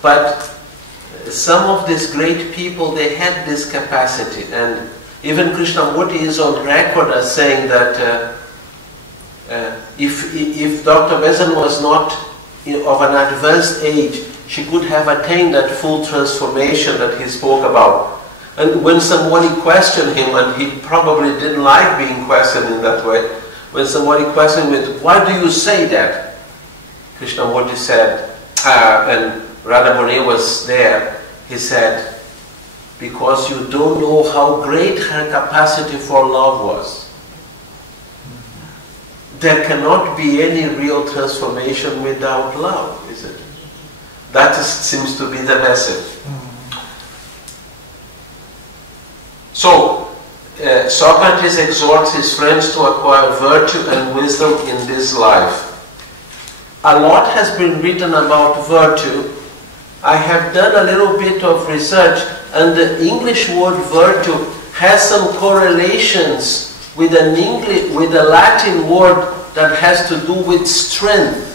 But some of these great people, they had this capacity. And even Krishnamurti is on record as saying that if Dr. Besant was not of an advanced age, she could have attained that full transformation that he spoke about. And when somebody questioned him, and he probably didn't like being questioned in that way, when somebody questioned him, why do you say that? Krishnamurti said, and Radhamani was there, he said, because you don't know how great her capacity for love was. There cannot be any real transformation without love, is it? That seems to be the message. So, Socrates exhorts his friends to acquire virtue and wisdom in this life. A lot has been written about virtue. I have done a little bit of research, and the English word virtue has some correlations with a Latin word that has to do with strength.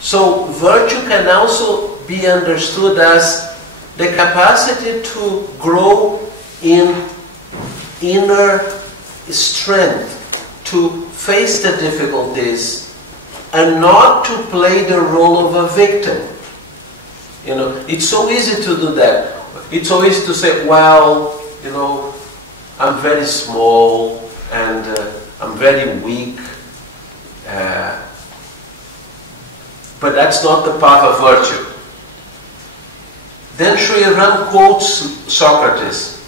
So virtue can also be understood as the capacity to grow in inner strength, to face the difficulties, and not to play the role of a victim. You know, it's so easy to do that. It's so easy to say, well, you know, I'm very small and I'm very weak. But that's not the path of virtue. Then Sri Ram quotes Socrates,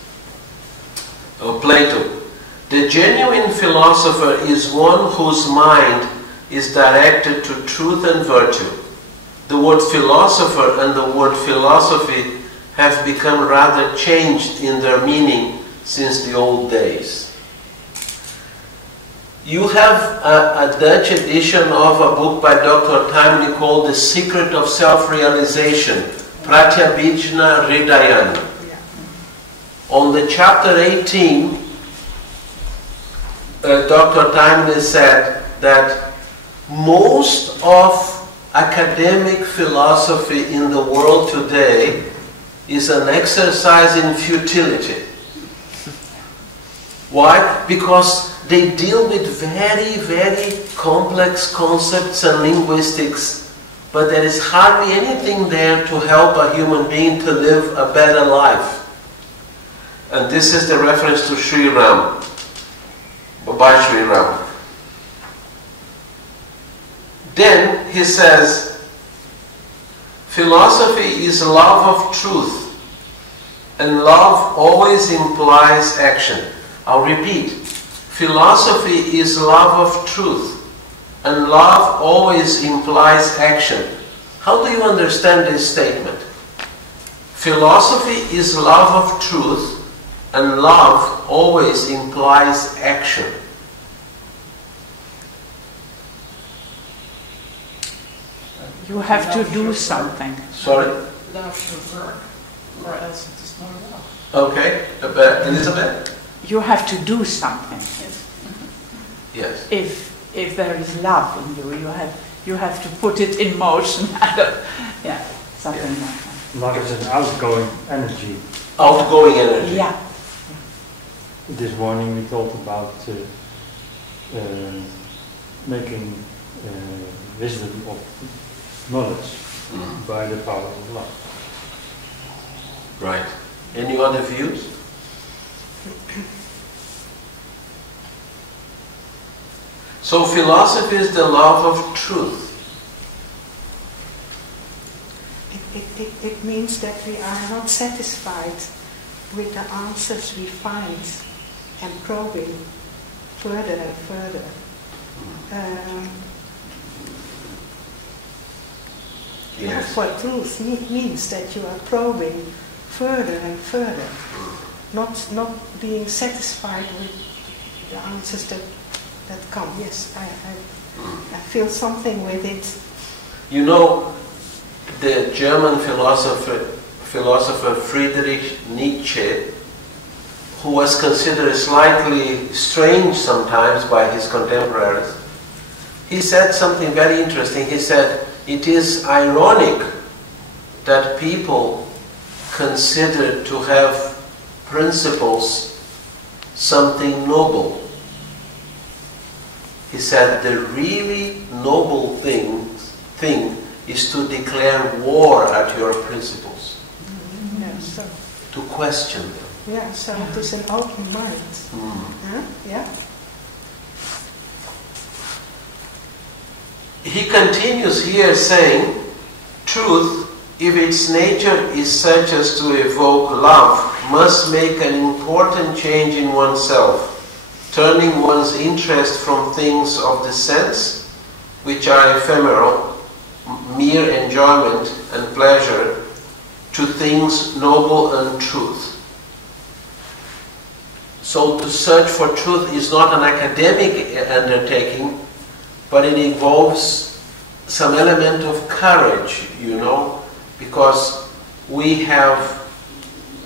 or Plato. The genuine philosopher is one whose mind is directed to truth and virtue. The word philosopher and the word philosophy have become rather changed in their meaning since the old days. You have a Dutch edition of a book by Dr. Timely called The Secret of Self-Realization, Pratyabhijna Hridayana. On the chapter 18, Dr. Timely said that most of academic philosophy in the world today is an exercise in futility. Why? Because they deal with very, very complex concepts and linguistics, but there is hardly anything there to help a human being to live a better life. And this is the reference to Sri Ram, by Sri Ram. Then he says, philosophy is love of truth, and love always implies action. I'll repeat. Philosophy is love of truth, and love always implies action. How do you understand this statement? Philosophy is love of truth, and love always implies action. You have to do something. Sorry? Love should work, or else it is not love. Okay. Elizabeth? You have to do something. Yes. If there is love in you, you have to put it in motion. Yeah, something like that. Love is an outgoing energy. Outgoing energy. Yeah. This morning we talked about making wisdom of knowledge by the power of love. Right. Any other views? So philosophy is the love of truth. It means that we are not satisfied with the answers we find and probing further and further. Love for truth means that you are probing further and further, not being satisfied with the answers that come. Yes, I feel something with it. You know, the German philosopher Friedrich Nietzsche, who was considered slightly strange sometimes by his contemporaries, he said something very interesting. He said, it is ironic that people consider to have principles something noble. He said the really noble thing is to declare war at your principles. Yeah, so. To question them. Yeah, so it is an open mind. Yeah. he continues here saying, truth, if its nature is such as to evoke love, must make an important change in oneself, turning one's interest from things of the sense, which are ephemeral, mere enjoyment and pleasure, to things noble and truth. So to search for truth is not an academic undertaking, but it involves some element of courage, you know, because we have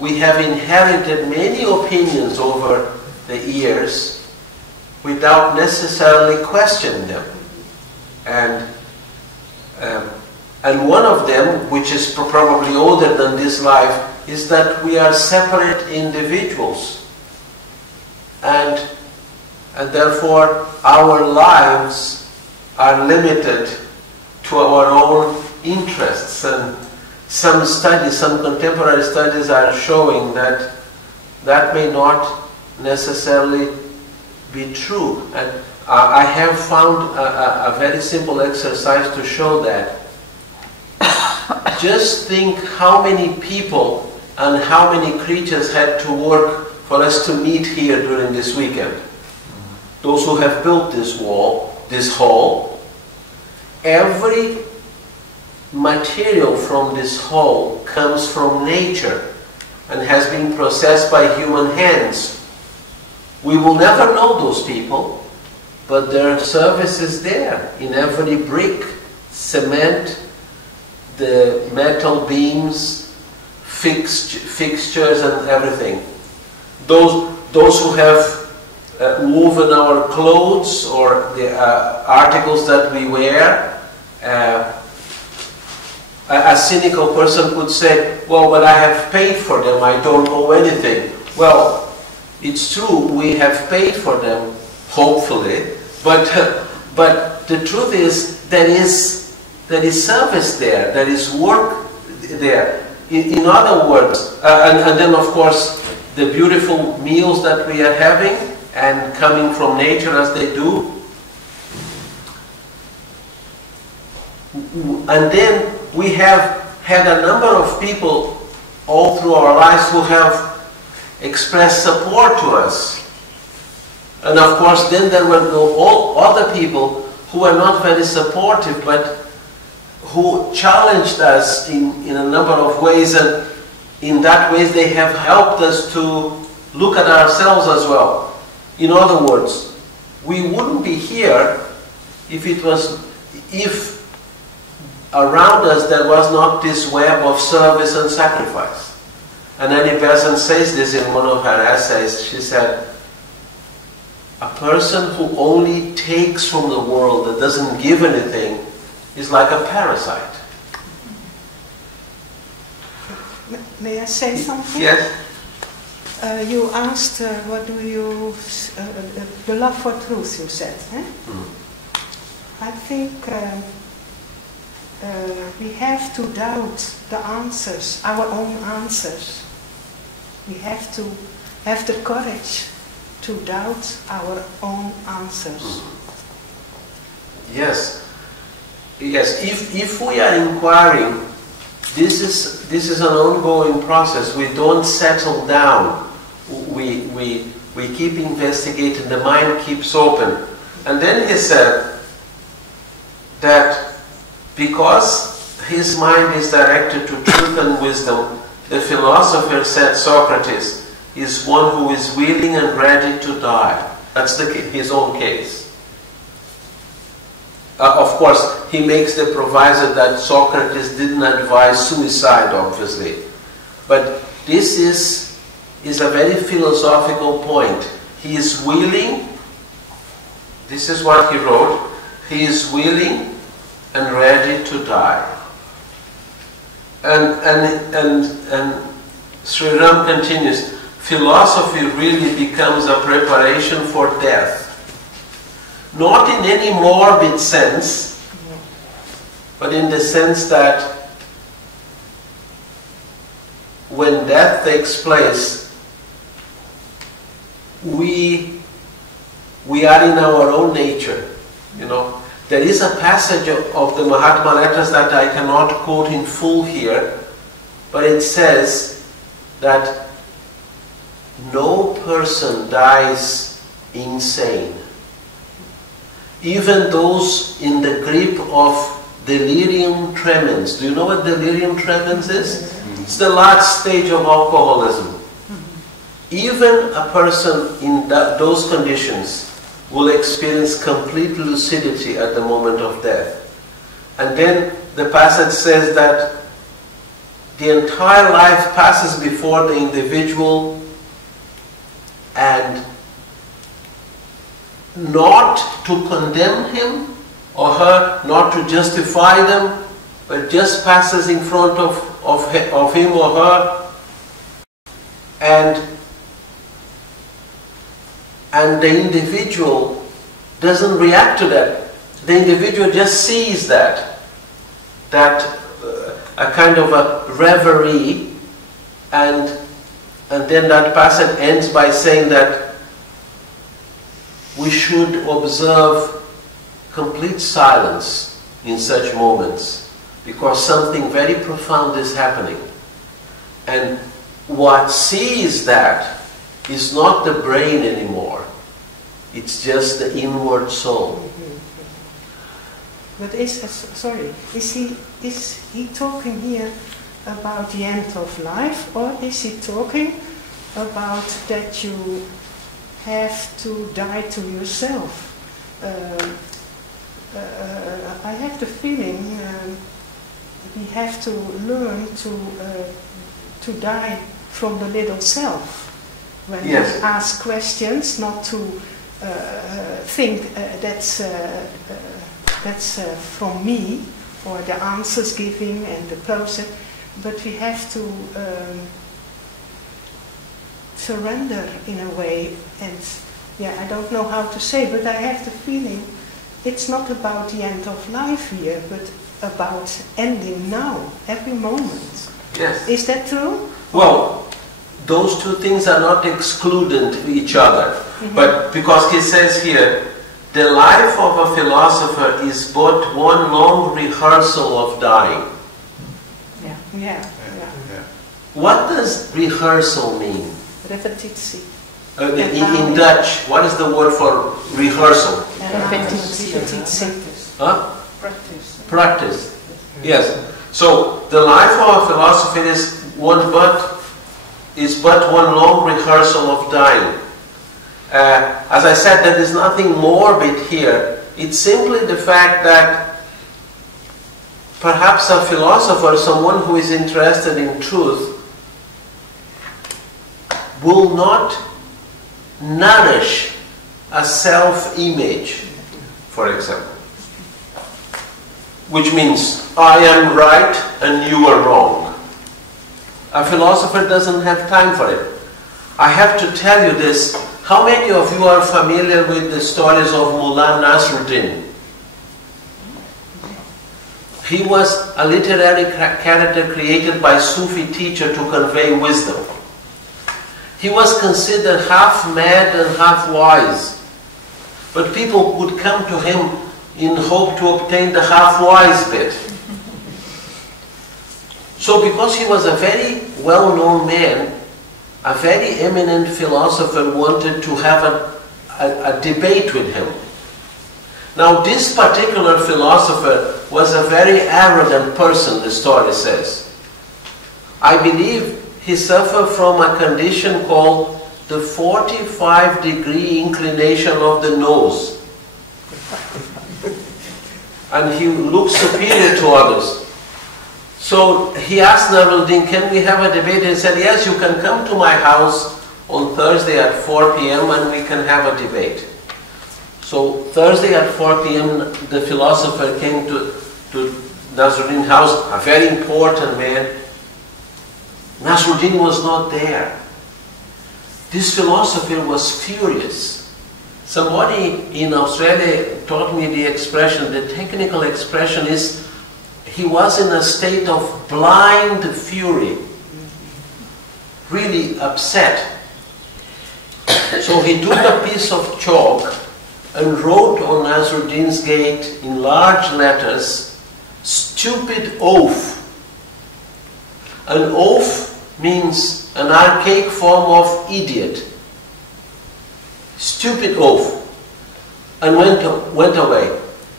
inherited many opinions over the years without necessarily questioning them. And one of them, which is probably older than this life, is that we are separate individuals. And therefore our lives are limited to our own interests. And some studies, some contemporary studies are showing that that may not necessarily be true. And I have found a very simple exercise to show that. Just think how many people and how many creatures had to work for us to meet here during this weekend. Those who have built this wall, this hall, every material from this hall comes from nature and has been processed by human hands. We will never know those people, but their service is there in every brick, cement, the metal beams, fixtures and everything. Those who have woven our clothes or the articles that we wear, a cynical person could say, well, but I have paid for them, I don't owe anything. Well, it's true, we have paid for them, hopefully, but the truth is there is service there, there is work there. In other words, and then of course, the beautiful meals that we are having and coming from nature as they do. And then we have had a number of people all through our lives who have expressed support to us. And of course then there were all other people who were not very supportive but who challenged us in a number of ways, and in that way they have helped us to look at ourselves as well. In other words, we wouldn't be here if around us there was not this web of service and sacrifice. And Annie Besant says this in one of her essays. She said, a person who only takes from the world that doesn't give anything is like a parasite. May I say something? Yes. You asked, what do you, the love for truth, you said. Eh? I think we have to doubt the answers, our own answers. We have to have the courage to doubt our own answers. Yes. Yes, if we are inquiring, this is an ongoing process. We don't settle down. We keep investigating. The mind keeps open. And then he said that because his mind is directed to truth and wisdom, the philosopher, said Socrates, is one who is willing and ready to die. That's his own case. Of course, he makes the proviso that Socrates didn't advise suicide, obviously. But this is a very philosophical point. He is willing, this is what he wrote, he is willing and ready to die. And Sri Ram continues, philosophy really becomes a preparation for death. Not in any morbid sense, but in the sense that when death takes place, we are in our own nature, you know. There is a passage of the Mahatma letters that I cannot quote in full here, but it says that no person dies insane. Even those in the grip of delirium tremens. Do you know what delirium tremens is? It's the last stage of alcoholism. Even a person in those conditions will experience complete lucidity at the moment of death. And then the passage says that the entire life passes before the individual, and not to condemn him or her, not to justify them, but just passes in front of him or her, and the individual doesn't react to that. The individual just sees that a kind of a reverie, and then that passage ends by saying that we should observe complete silence in such moments, because something very profound is happening. And what sees that is not the brain anymore. It's just the inward soul. But is he talking here about the end of life, or is he talking about that you have to die to yourself? I have the feeling we have to learn to die from the little self. When we ask questions, not to think that's from me, or the answers giving and the process, but we have to surrender in a way. And I don't know how to say, but I have the feeling it's not about the end of life here, but about ending now, every moment. Yes. Is that true? Well, those two things are not excluded to each other. But because he says here, the life of a philosopher is but one long rehearsal of dying. Yeah. What does rehearsal mean? Repetitie. In Dutch, what is the word for rehearsal? Repetitie. Huh? Practice. Yes. So the life of a philosopher is but one long rehearsal of dying. As I said, there is nothing morbid here. It's simply the fact that perhaps a philosopher, someone who is interested in truth, will not nourish a self-image, for example. Which means, I am right and you are wrong. A philosopher doesn't have time for it. I have to tell you this. How many of you are familiar with the stories of Mullah Nasruddin? He was a literary character created by Sufi teacher to convey wisdom. He was considered half mad and half wise. But people would come to him in hope to obtain the half wise bit. So because he was a very well-known man, a very eminent philosopher wanted to have a debate with him. Now this particular philosopher was a very arrogant person, the story says. I believe he suffered from a condition called the 45-degree inclination of the nose. And he looked superior to others. So he asked Nasruddin, can we have a debate? He said, yes, you can come to my house on Thursday at 4 p.m. and we can have a debate. So Thursday at 4 p.m. the philosopher came to Nasruddin's house, a very important man. Nasruddin was not there. This philosopher was furious. Somebody in Australia taught me the expression, the technical expression is, he was in a state of blind fury, really upset. So he took a piece of chalk and wrote on Nasruddin's gate in large letters, "Stupid oaf." An oaf means an archaic form of idiot. Stupid oaf. And went away.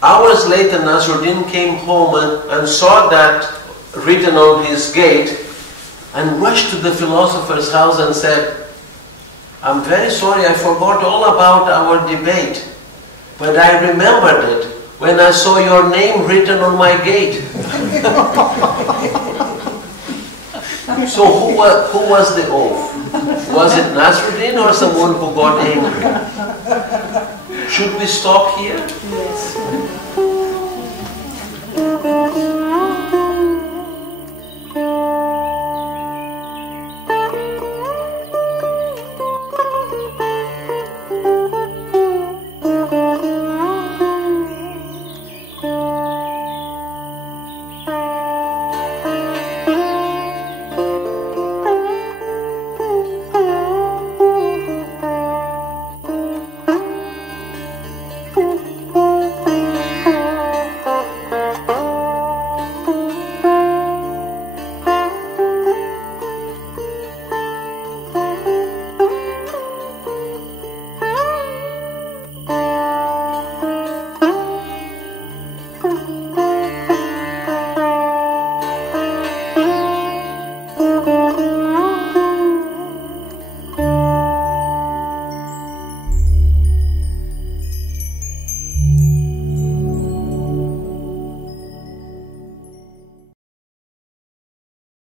Hours later, Nasruddin came home and saw that written on his gate and rushed to the philosopher's house and said, "I'm very sorry, I forgot all about our debate, but I remembered it when I saw your name written on my gate." So who was the oaf? Was it Nasruddin or someone who got angry? Should we stop here? Yes.